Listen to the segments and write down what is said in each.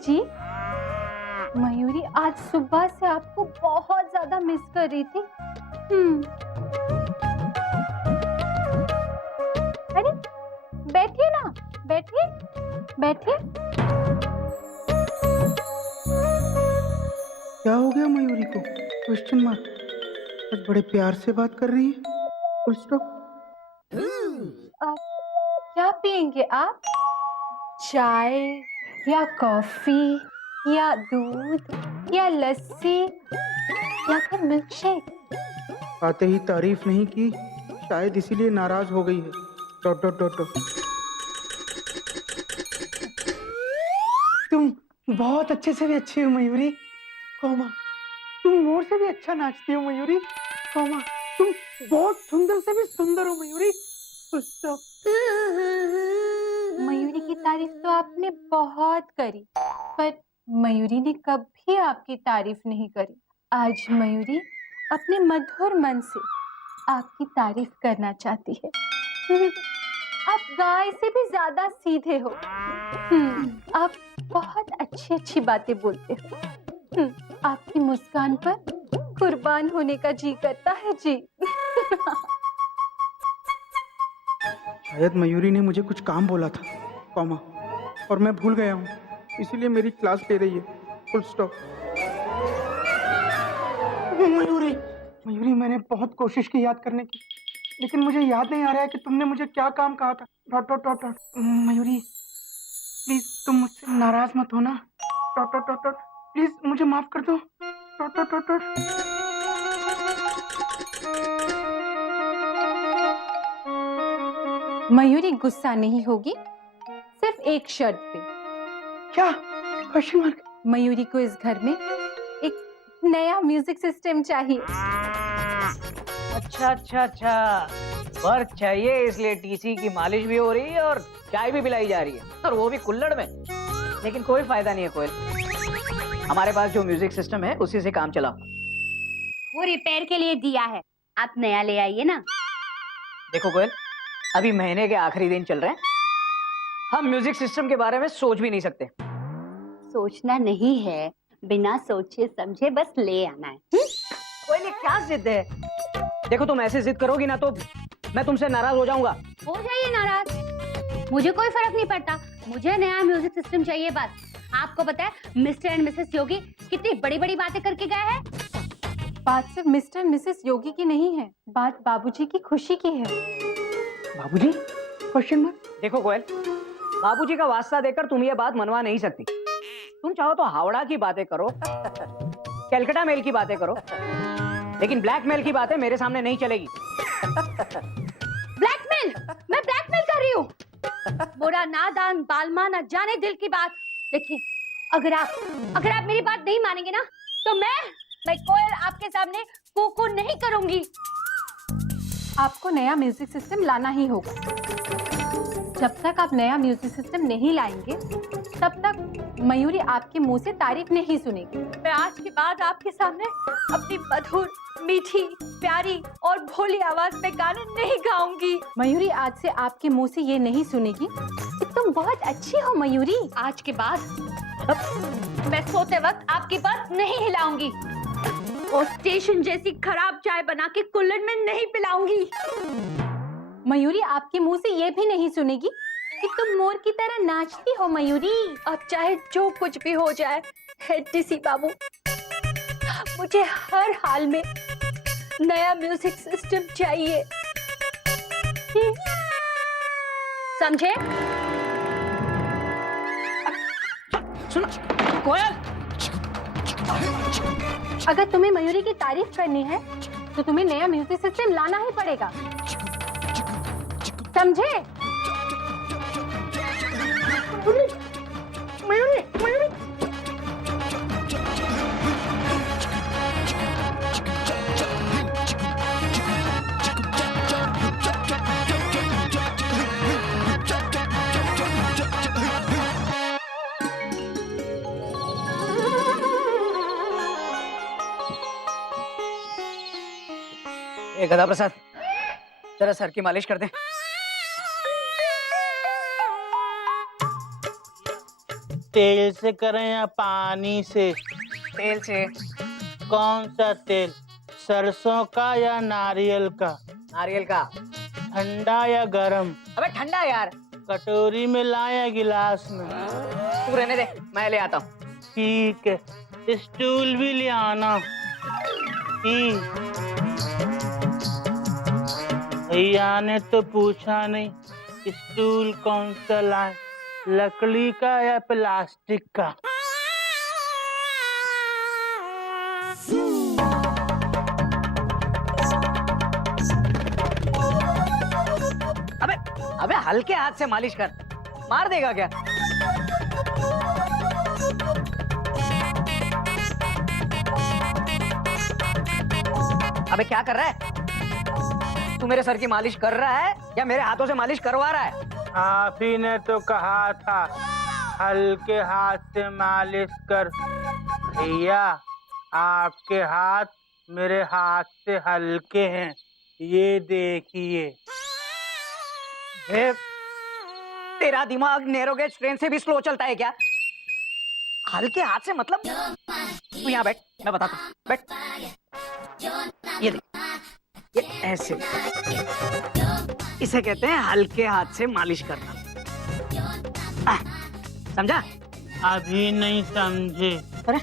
जी? मयूरी आज सुबह से आपको बहुत ज्यादा मिस कर रही थी। अरे बैठिए ना, बैठिए बैठिए। क्या हो गया मयूरी को? Question mark. आज बड़े प्यार से बात कर रही है। Full stop. क्या पियेंगे आप? चाय या कॉफी या दूध या लस्सी या फिर मिल्क शेक? आते ही तारीफ नहीं की, शायद इसीलिए नाराज हो गई है। Dot dot dot dot. तुम बहुत अच्छे से भी अच्छी हो मयूरी, कोमा। तुम मोर से भी अच्छा नाचती हो मयूरी, कोमा। तुम बहुत सुंदर से भी सुंदर हो मयूरी। Full stop. मयूरी की तारीफ तो आपने बहुत करी, पर मयूरी ने कभी आपकी तारीफ नहीं करी। आज मयूरी अपने मधुर मन से आपकी तारीफ करना चाहती है। आप गाय से भी ज्यादा सीधे हो। आप बहुत अच्छी अच्छी बातें बोलते हो। आपकी मुस्कान पर कुर्बान होने का जी करता है जी। शायद मयूरी ने मुझे कुछ काम बोला था, कॉमा, और मैं भूल गया हूँ, इसीलिए मेरी क्लास ले रही है। Full stop. मयूरी, मयूरी, मैंने बहुत कोशिश की याद करने की, लेकिन मुझे याद नहीं आ रहा है कि तुमने मुझे क्या काम कहा था। Dot dot dot dot. Mayuri, please तुम मुझसे नाराज मत हो ना। Dot dot dot dot. Please मुझे माफ कर दो। Dot dot dot dot. Mayuri गुस्सा नहीं होगी, सिर्फ एक शर्त पे। क्या? Question mark. मयूरी को इस घर में एक नया म्यूजिक सिस्टम चाहिए। अच्छा अच्छा अच्छा, वर्क चाहिए, इसलिए टीसी की मालिश भी हो रही है और चाय भी पिलाई जा रही है, और वो भी कुल्हड़ में। लेकिन कोई फायदा नहीं है कोयल, हमारे पास जो म्यूजिक सिस्टम है उसी से काम चलाओ। वो रिपेयर के लिए दिया है, आप नया ले आइए ना। देखो कोयल, अभी महीने के आखिरी दिन चल रहे हैं, हम म्यूजिक सिस्टम के बारे में सोच भी नहीं सकते। सोचना नहीं है, बिना सोचे समझे बस ले आना है। कोयल ये क्या जिद है? देखो तुम ऐसे जिद करोगी ना तो मैं तुमसे नाराज हो जाऊंगा। हो जाइए नाराज, मुझे कोई फर्क नहीं पड़ता, मुझे नया म्यूजिक सिस्टम चाहिए बस। आपको पता है मिस्टर एंड मिसेस योगी कितनी बड़ी बड़ी बातें करके गए हैं। बात सिर्फ मिस्टर मिसेस योगी की नहीं है, बात बाबूजी की खुशी की है। बाबूजी? Question mark. देखो कोयल, बाबूजी का वास्ता देकर तुम ये बात मनवा नहीं सकती। तुम चाहो तो हावड़ा की बातें करो, कलकत्ता मेल की बातें करो, लेकिन ब्लैकमेल की बातें मेरे सामने नहीं चलेगी। ब्लैकमेल? मैं ब्लैकमेल कर रही हूँ? बुरा नादान बालमा न जाने दिल की बात। देखिए, अगर आप मेरी बात नहीं मानेंगे ना, तो मैं कोयल आपके सामने कूकू नहीं करूंगी। आपको नया म्यूजिक सिस्टम लाना ही होगा। जब तक आप नया म्यूजिक सिस्टम नहीं लाएंगे, तब तक मयूरी आपके मुंह से तारीफ नहीं सुनेगी। मैं आज के बाद आपके सामने अपनी मधुर, मीठी, प्यारी और भोली आवाज में गाने नहीं गाऊंगी। मयूरी आज से आपके मुंह से ये नहीं सुनेगी कि तुम बहुत अच्छी हो मयूरी। आज के बाद मैं सोते वक्त आपकी बात नहीं हिलाऊंगी और स्टेशन जैसी खराब चाय बना के कुल्हड़ में नहीं पिलाऊंगी। मयूरी आपके मुंह से ये भी नहीं सुनेगी कि तुम मोर की तरह नाचती हो मयूरी। अब चाहे जो कुछ भी हो जाए, हेड टीसी बाबू, मुझे हर हाल में नया म्यूजिक सिस्टम चाहिए, समझे? सुनो कोयल, अगर तुम्हें मयूरी की तारीफ करनी है तो तुम्हें नया म्यूजिक सिस्टम लाना ही पड़ेगा, समझे? मयूरी, मयूरी। ए गदा प्रसाद, जरा सर की मालिश कर दे। तेल से करें या पानी से? तेल से। कौन सा तेल, सरसों का या नारियल का? नारियल का। ठंडा या गरम? अबे ठंडा यार। कटोरी में लाएं या गिलास में? तू रहने दे, मैं ले आता हूँ। ठीक है, स्टूल भी ले आना। भैया ने तो पूछा नहीं, स्टूल कौन सा लाए, लकड़ी का या प्लास्टिक का? अबे अबे हल्के हाथ से मालिश कर, मार देगा क्या? अबे क्या कर रहा है तू? मेरे सर की मालिश कर रहा है या मेरे हाथों से मालिश करवा रहा है? आप ही ने तो कहा था हल्के हाथ से मालिश कर। भैया, आपके हाथ मेरे हाथ से हल्के हैं, ये देखिए। तेरा दिमाग नैरोगेज ट्रेन से भी स्लो चलता है क्या? हल्के हाथ से मतलब? तू यहाँ बैठ, मैं बताता हूँ। बैठ। ये देख, ये ऐसे, इसे कहते हैं हल्के हाथ से मालिश करना। समझा? अभी नहीं समझे। अरे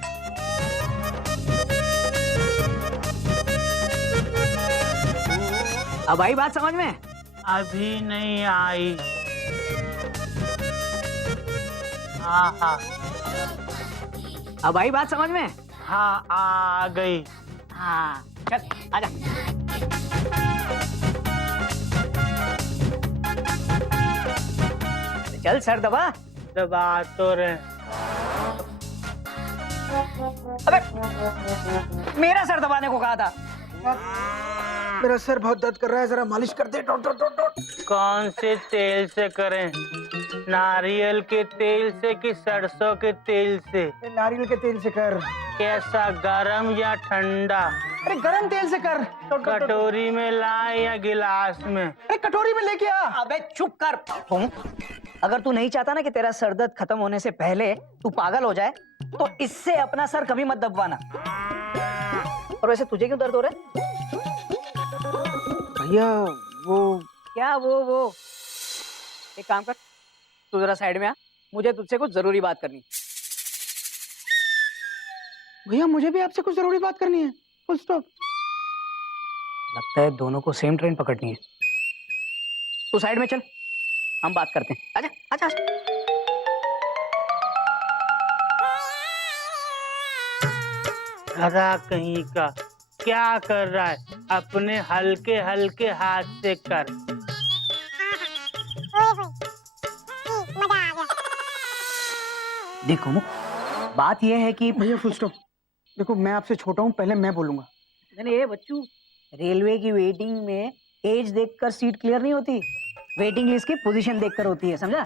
अब आई बात समझ में? अभी नहीं आई। हाँ, अब आई बात समझ में? हाँ आ गई। हाँ चल आजा। चल सर दबा। दबा तो रहे। अबे मेरा सर दबाने को कहा था। मेरा सर बहुत दर्द कर रहा है, जरा मालिश कर दे। Dot dot dot dot. कौन से तेल से करें, नारियल के तेल से कि सरसों के तेल से? नारियल के तेल से कर। कैसा, गरम या ठंडा? अरे गरम तेल से कर। Dot dot dot. कटोरी में लाए या गिलास में? अरे कटोरी में लेके आ। अबे चुप कर। अगर तू नहीं चाहता ना कि तेरा सर दर्द खत्म होने से पहले तू पागल हो जाए, तो इससे अपना सर कभी मत दबवाना। और वैसे तुझे क्यों दर्द हो रहा है? भैया वो क्या वो? एक काम कर, तू जरा साइड में आ, मुझे तुझसे कुछ जरूरी बात करनी। भैया मुझे भी आपसे कुछ जरूरी बात करनी है। Full stop. लगता है दोनों को सेम ट्रेन पकड़नी है। तू साइड में चल, हम बात करते हैं। आजा आजा, आजा। हरा कहीं का, क्या कर रहा है? अपने हल्के हल्के हाथ से कर। देखो बात यह है कि भैया फुल स्टॉप। देखो मैं आपसे छोटा हूँ, पहले मैं बोलूंगा। ये बच्चू, रेलवे की वेटिंग में एज देखकर सीट क्लियर नहीं होती, वेटिंग लिस्ट की पोजीशन देखकर होती है, समझा?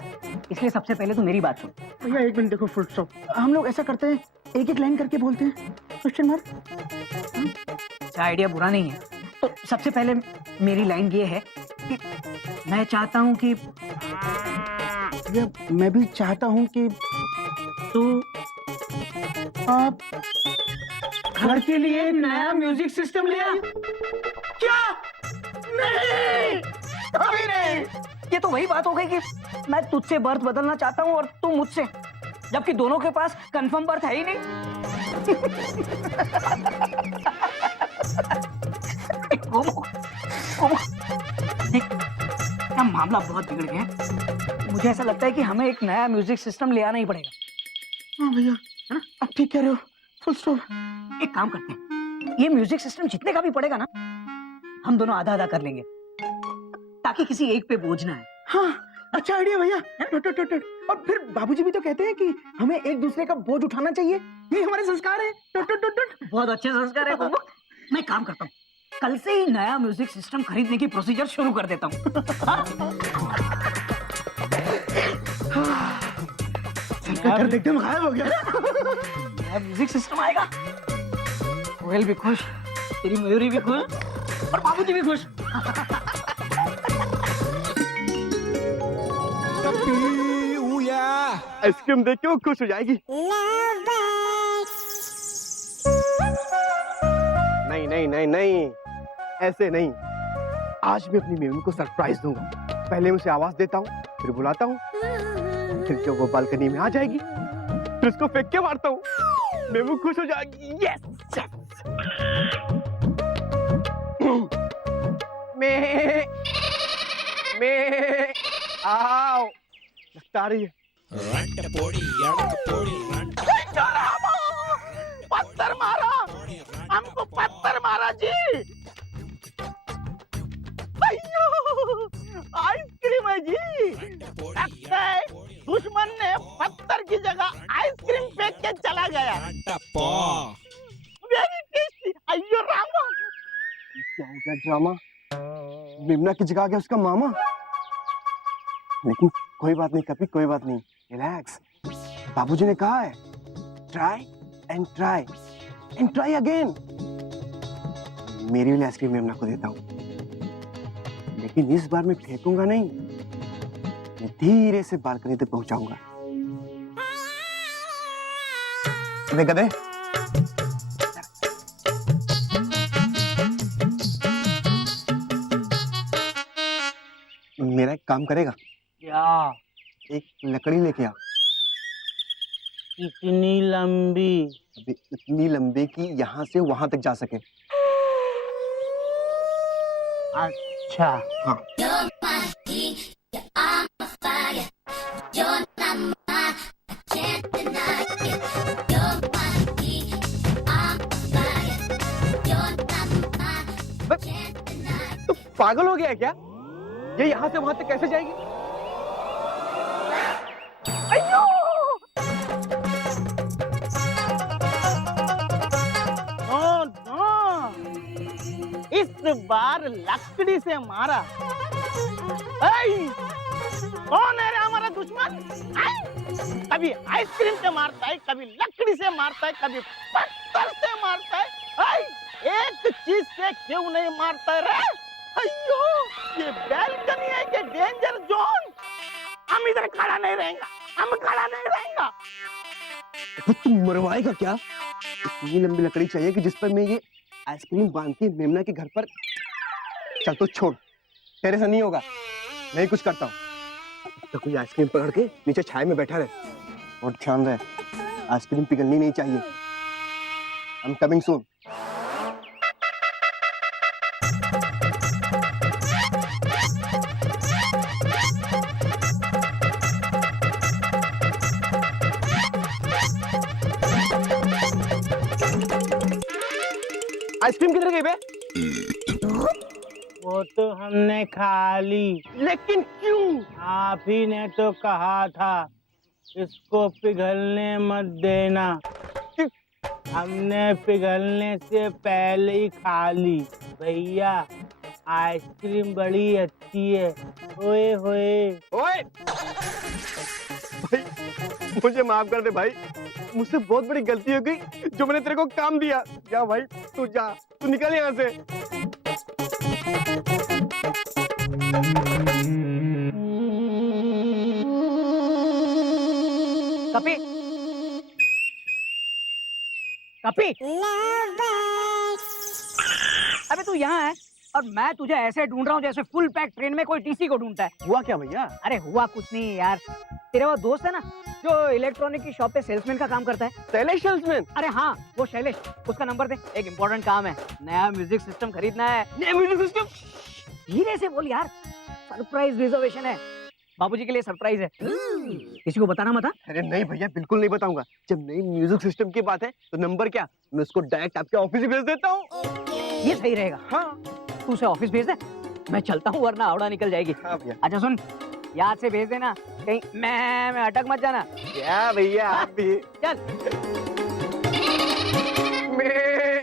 इसलिए सबसे पहले तू मेरी बात सुन। भैया एक मिनट, देखो फुल स्टॉप। हम लोग ऐसा करते हैं, एक एक लाइन करके बोलते हैं, क्वेश्चन मार्क। अच्छा आइडिया बुरा नहीं है। तो सबसे पहले मेरी लाइन ये है कि मैं चाहता हूँ कि भैया मैं भी चाहता हूँ कि तू आप घर के लिए नया म्यूजिक सिस्टम ले आए। क्या? नहीं, अभी नहीं। ये तो वही बात हो गई कि मैं तुझसे बर्थ बदलना चाहता हूँ और तू मुझसे, जबकि दोनों के पास कंफर्म बर्थ है ही नहीं। देख, क्या मामला बहुत बिगड़ गया है। मुझे ऐसा लगता है कि हमें एक नया म्यूजिक सिस्टम ले आना ही पड़ेगा। हाँ भैया, है ना? आप ठीक कह रहे हो। Full stop. एक काम करते हैं, ये म्यूजिक सिस्टम जितने का भी पड़ेगा ना, हम दोनों आधा आधा कर लेंगे, ताकि किसी एक पे बोझ ना है। हाँ अच्छा आइडिया भैया। टट टट टट। और फिर बाबूजी भी तो कहते हैं कि हमें एक दूसरे का बोझ उठाना चाहिए, ये हमारे संस्कार है। टट टट टट टट। बहुत अच्छे संस्कार है। मैं काम करता हूँ, कल से ही नया म्यूजिक सिस्टम खरीदने की प्रोसीजर शुरू कर देता हूँ। दर्द एकदम गायब हो गया। नया म्यूजिक सिस्टम आएगा, कोयल भी खुश, तेरी मयूरी भी खुश और बाबूजी भी खुश। Tapi uya आइसक्रीम देख के वो खुश हो जाएगी। नहीं नहीं नहीं नहीं, ऐसे नहीं। आज मैं अपनी मेमू को सरप्राइज दूंगा। पहले उसे आवाज देता हूँ, फिर बुलाता हूँ, फिर जब वो बालकनी में आ जाएगी फिर उसको फेंक के मारता हूँ। मेमू खुश हो जाएगी। यस मैं आओ, लगता आ रही है। पत्थर मारा, हमको पत्थर मारा जी। अयो, आइसक्रीम है जी। लगता है दुश्मन ने पत्थर की जगह आइसक्रीम फेंक के चला गया। Very tasty. अयो रामा, क्या हो गया ड्रामा? मेमना की जगह आ गया उसका मामा। लेकिन कोई बात नहीं कभी, कोई बात नहीं, रिलैक्स। बाबूजी ने कहा है try and try and try again. मेरी वाली आइसक्रीम मेमना को देता हूँ, लेकिन इस बार मैं फेंकूंगा नहीं, मैं धीरे से बालकनी तक पहुंचाऊंगा। अबे गधे, मेरा एक काम करेगा? क्या? एक लकड़ी लेके आ। इतनी लंबी? अभी इतनी लंबी कि यहाँ से वहां तक जा सके। अच्छा हाँ। तू पागल हो गया है क्या? ये यहाँ से वहां तक कैसे जाएगी? अयो! नो नो, इस बार लकड़ी से मारा। ऐ, कौन है रे हमारा दुश्मन? कभी आइसक्रीम से मारता है, कभी लकड़ी से मारता है, कभी पत्थर से मारता है। एक चीज से क्यों नहीं मारता है रे? अयो, ये बैल्कनी है कि डेंजर जोन? हम इधर खड़ा नहीं रहेंगे, हम खड़ा नहीं रहेंगे। तो तुम मरवाएगा क्या? इतनी लंबी लकड़ी चाहिए कि जिस पर मैं ये आइसक्रीम बांध के मेमना के घर पर। चल तो छोड़, तेरे से नहीं होगा, मैं ही कुछ करता हूँ। तो कोई आइसक्रीम पकड़ के नीचे छाया में बैठा रहे और ध्यान रहे, आइसक्रीम पिघलनी नहीं चाहिए। I am coming soon. Ice cream किधर गई बे? वो तो हमने खा ली। लेकिन क्यों? आप ही ने तो कहा था इसको पिघलने मत देना। हमने पिघलने से पहले ही खा ली। भैया आइसक्रीम बड़ी अच्छी है। ओए होए। ओए भाई, मुझे माफ कर दे भाई, मुझसे बहुत बड़ी गलती हो गई जो मैंने तेरे को काम दिया। जा भाई, तू जा, तू निकल यहाँ से। कपी, कपी, अबे तू यहाँ है और मैं तुझे ऐसे ढूंढ रहा हूँ जैसे फुल पैक ट्रेन में कोई टीसी को ढूंढता है। हुआ क्या भैया? अरे हुआ कुछ नहीं यार, तेरे वो दोस्त है ना जो इलेक्ट्रॉनिक की शॉप पे सेल्समैन का काम करता है। शैलेश सेल्समैन? अरे हाँ, वो शैलेश, उसका नंबर दे, एक इम्पोर्टेंट काम है। नया म्यूजिक सिस्टम खरीदना है। नया म्यूजिक सिस्टम? धीरे से बोल यार, सरप्राइज रिजर्वेशन है, बाबूजी के लिए सरप्राइज है। किसी को बताना मत। अरे नहीं भैया, बिल्कुल नहीं बताऊंगा। जब नई म्यूजिक सिस्टम की बात है तो नंबर क्या, मैं उसको डायरेक्ट आपके ऑफिस ही भेज देता हूँ। ये सही रहेगा। हाँ, तू उसे ऑफिस भेज दे, मैं चलता हूँ वरना हावड़ा निकल जाएगी। हाँ भैया। अच्छा सुन, याद से भेज देना, कहीं मैं अटक मत जाना। क्या भैया, आप भी चल। मैं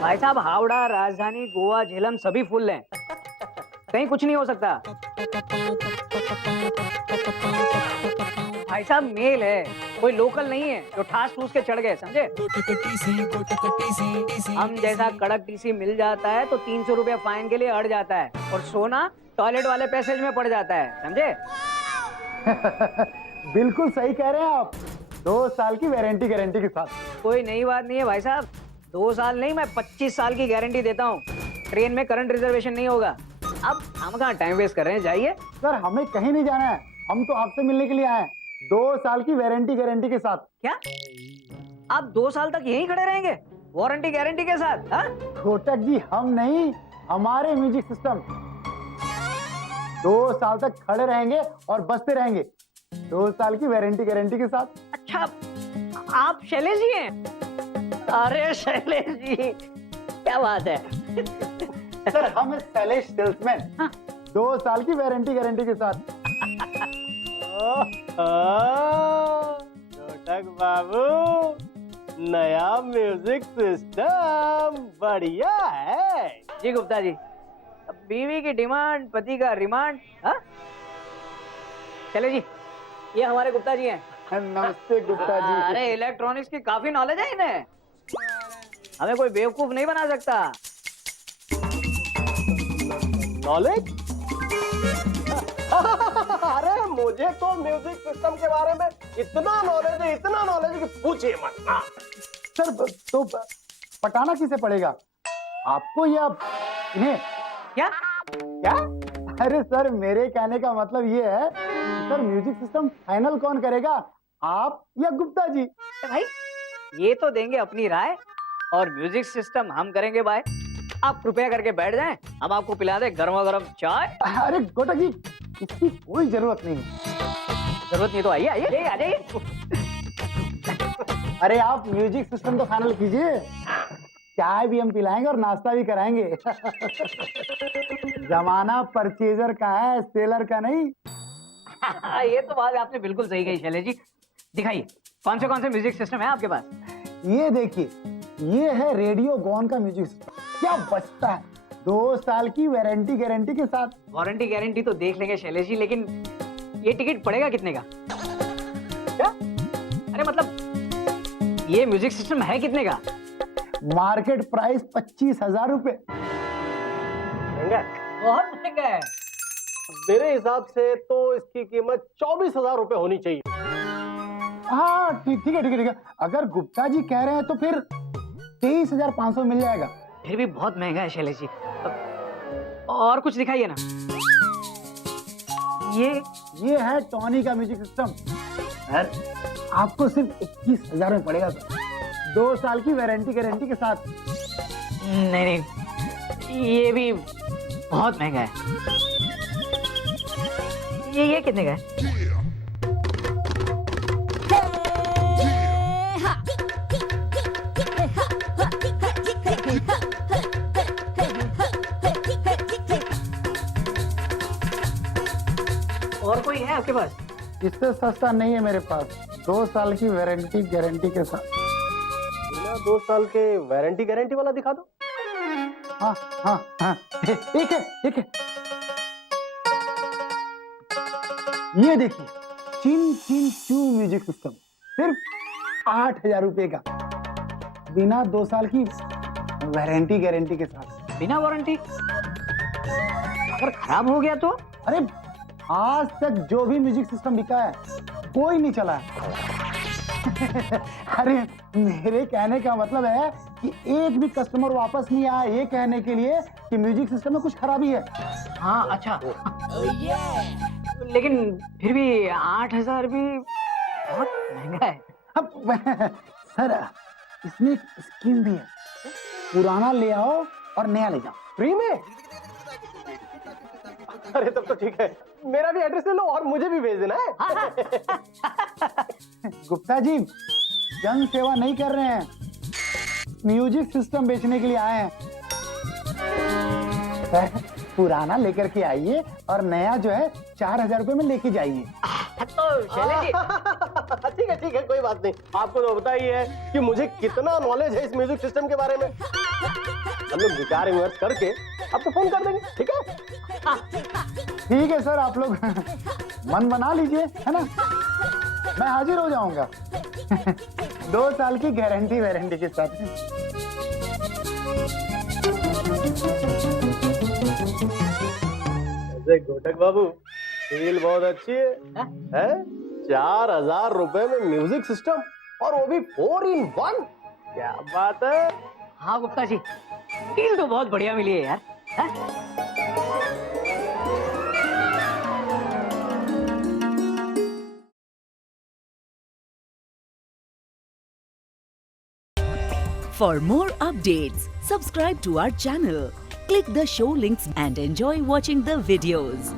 भाई साहब, हावड़ा, राजधानी, गोवा, झेलम सभी फुल हैं, कहीं कुछ नहीं हो सकता। भाई साहब मेल है, कोई लोकल नहीं है जो ठास ठूस के चढ़ गए, समझे? हम जैसा कड़क टीसी मिल जाता है तो 300 रुपया फाइन के लिए अड़ जाता है, और सोना टॉयलेट वाले पैसेज में पड़ जाता है, समझे? बिल्कुल सही कह रहे हैं आप। 2 साल की वारंटी गारंटी के साथ। कोई नई बात नहीं है भाई साहब, 2 साल नहीं, मैं 25 साल की गारंटी देता हूँ। ट्रेन में करंट रिजर्वेशन नहीं होगा। अब हम कहाँ टाइम वेस्ट कर रहे हैं, जाइए। सर हमें कहीं नहीं जाना है, हम तो आपसे मिलने के लिए आए हैं। 2 साल की वारंटी गारंटी के साथ। क्या आप 2 साल तक यहीं खड़े रहेंगे वारंटी गारंटी के साथ? हाँ? कोटक जी हम नहीं, हमारे म्यूजिक सिस्टम 2 साल तक खड़े रहेंगे और बजते रहेंगे। 2 साल की वारंटी गारंटी के साथ। अच्छा, आप शैलेश जी हैं? अरे शैलेश जी, क्या बात है। सर हम शैलेश सेल्समैन। हाँ। 2 साल की वारंटी गारंटी के साथ। कोटक बाबू, नया म्यूजिक सिस्टम बढ़िया है। जी गुप्ता जी, अब बीवी की डिमांड, पति का रिमांड। हाँ? शैलेश जी, ये हमारे गुप्ता जी हैं। नमस्ते गुप्ता जी। अरे इलेक्ट्रॉनिक्स की काफी नॉलेज है इन्हें, हमें कोई बेवकूफ नहीं बना सकता। नॉलेज? अरे मुझे तो म्यूजिक सिस्टम के बारे में इतना नॉलेज है कि पूछिए मत। हाँ। सर तो पटाना किसे पड़ेगा, आपको या इन्हें? क्या? क्या? अरे सर मेरे कहने का मतलब ये है, सर म्यूजिक सिस्टम फाइनल कौन करेगा, आप या गुप्ता जी? भाई ये तो देंगे अपनी राय, और म्यूजिक सिस्टम हम करेंगे बाय। आप कृपया करके बैठ जाएं, हम आपको पिला दे गर्मा गर्म चाय। अरे कोटक जी इसकी कोई जरूरत नहीं। जरूरत नहीं तो आइए आइए आ जाइए। अरे आप म्यूजिक सिस्टम तो फाइनल कीजिए, चाय भी हम पिलाएंगे और नाश्ता भी कराएंगे। जमाना परचेजर का है, सेलर का नहीं। ये तो बात आपने बिल्कुल सही कही शैलेश जी। दिखाइए कौन से म्यूजिक सिस्टम है आपके पास? ये देखिए, ये है रेडियो गॉन का म्यूजिक सिस्टम। क्या बचता है, 2 साल की वारंटी गारंटी के साथ। वारंटी गारंटी तो देख लेंगे शैलेश जी, लेकिन ये टिकट पड़ेगा कितने का? क्या? अरे मतलब ये म्यूजिक सिस्टम है कितने का? मार्केट प्राइस 25,000 रुपए। बहुत महंगा है। मेरे हिसाब से तो इसकी कीमत 24,000 रुपए होनी चाहिए। हाँ ठीक है। अगर गुप्ता जी कह रहे हैं तो फिर 23,500 मिल जाएगा। फिर भी बहुत महंगा है शैलेश जी, और कुछ दिखाइए ना। ये है टॉनी का म्यूजिक सिस्टम सर, आपको सिर्फ 21,000 में पड़ेगा सर, 2 साल की वारंटी गारंटी के साथ। नहीं, ये भी बहुत महंगा है। ये कितने का है? और कोई है आपके पास? इससे सस्ता नहीं है मेरे पास, 2 साल की वारंटी गारंटी के साथ। 2 साल के वारंटी गारंटी वाला दिखा दो। हाँ ठीक है। ये देखिए, चिन चिन चू म्यूजिक सिस्टम, सिर्फ 8,000 रुपए का, बिना 2 साल की वारंटी गारंटी के साथ। बिना वारंटी? अगर खराब हो गया तो? अरे आज तक जो भी म्यूजिक सिस्टम बिका है कोई नहीं चला है। अरे मेरे कहने का मतलब है कि एक भी कस्टमर वापस नहीं आया ये कहने के लिए कि म्यूजिक सिस्टम में कुछ खराबी है। हाँ अच्छा। लेकिन फिर भी 8,000 भी बहुत महंगा है। अब सर इसमें एक स्कीम भी है, पुराना ले आओ और नया ले जाओ फ्री में। अरे तब तो ठीक है, मेरा भी एड्रेस ले लो और मुझे भी भेज देना है। गुप्ता जी जन सेवा नहीं कर रहे हैं, म्यूजिक सिस्टम बेचने के लिए आए हैं। सर पुराना लेकर के आइए और नया जो है 4,000 रुपए में लेके जाइए। तो शैलेश जी, ठीक है कोई बात नहीं। आपको तो पता ही है कि मुझे कितना नॉलेज है इस म्यूजिक सिस्टम के बारे में। हम लोग विचार विमर्श करके आपको फोन कर देंगे, ठीक है? ठीक है सर, आप लोग मन बना लीजिए, है ना? मैं हाजिर हो जाऊंगा 2 साल की गारंटी वारंटी के साथ। वैसे घोटक बाबू डील बहुत अच्छी है? 4,000 रुपए में म्यूजिक सिस्टम और वो भी 4 in 1। क्या बात है। हाँ गुप्ता जी, डील तो बहुत बढ़िया मिली है यार। हाँ? For more updates, subscribe to our channel, click the show links and enjoy watching the videos.